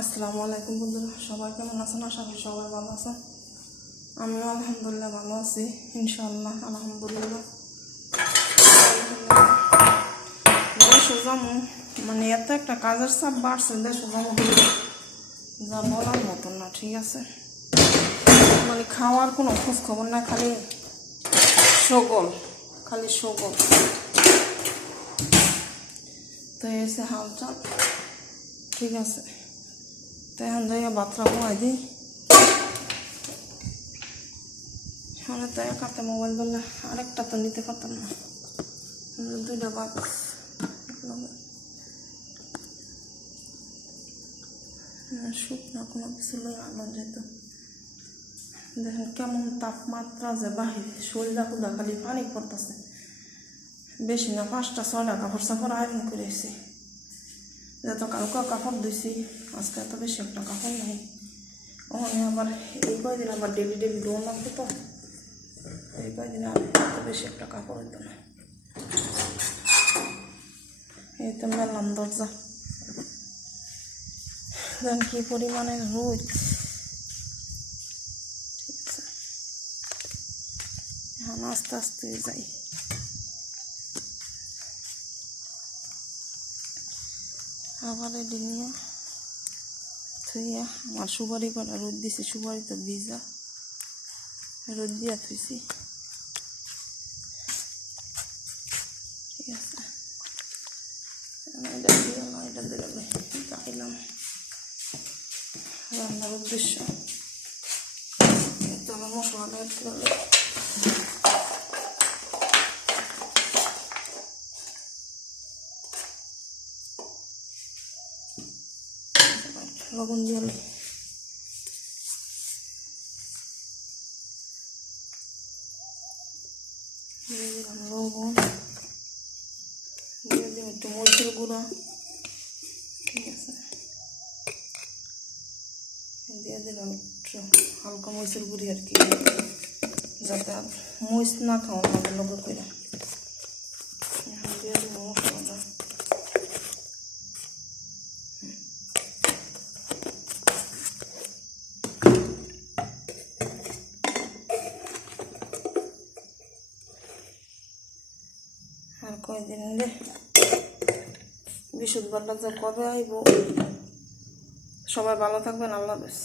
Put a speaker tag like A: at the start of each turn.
A: আসসালামু আলাইকুম বন্ধুরা, সবাই কেমন আছেন? আশা করি সবাই ভালো আছেন। আমিও আলহামদুলিল্লাহ ভালো আছি ইনশাল্লাহ আলহামদুলিল্লাহ। যাব মানে এত একটা কাজের চাপ বাড়ছে, দেশে যাব যা বলার মতন না, ঠিক আছে? মানে খাওয়ার কোনো খোঁজ খবর না, খালি সগল খালি সগল। তো এসে হালচাল, ঠিক আছে? এখন যাইয়া বাতরা বয়াই দিই। সামনে তো একাতে মোবাইল ধরলে আরেকটা তো নিতে পারতাম না। দুইটা বাক শুকনো কোনো কিছু লই আনো যেত দেখেন কেমন তাপমাত্রা যে বাহির শরীর হুদা খালি পানি পড়তেছে। বেশি না, পাঁচটা, ছয়টা কাপড় সাপড় আয়রন করেছি যত কালকে কাপড় ধুইছি, আজকে এত বেশি একটা কাপড় নাই। ওখানে আবার এই কয়দিন আবার ডেলি ডেলি দৌড় লাগতো তো। এই কয়দিন আর এত বেশি একটা কাপড় হইতো না। এই তো মেলাম দরজা। দেন কি পরিমাণে রোদ। ঠিক আছে। এখন আস্তে আস্তে যাই। আবার এটি নিয়ে থুইয়া আমার সুপারি করা রোদ দিছি, সুপারি তো ভিজা। রোদ দিয়া থুইছি। ঠিক আছে। এটা এটা দিলাম চাইলাম রান্নার উদ্দেশ্য। তো আমার একটু লবণ দিই। দিয়ে দিলাম লবণ। দিয়ে দিলাম একটু মরিচের গুঁড়া। ঠিক আছে। দিয়ে দিলাম একটু হালকা মরিচের গুঁড়ি আর কি। যাতে মরিচ না খাওয়া লাগে লগে করে কয়দিন রে? বাল্লা যে কবে আইব। সবাই ভালো থাকবেন আল্লাহ হাফেজ।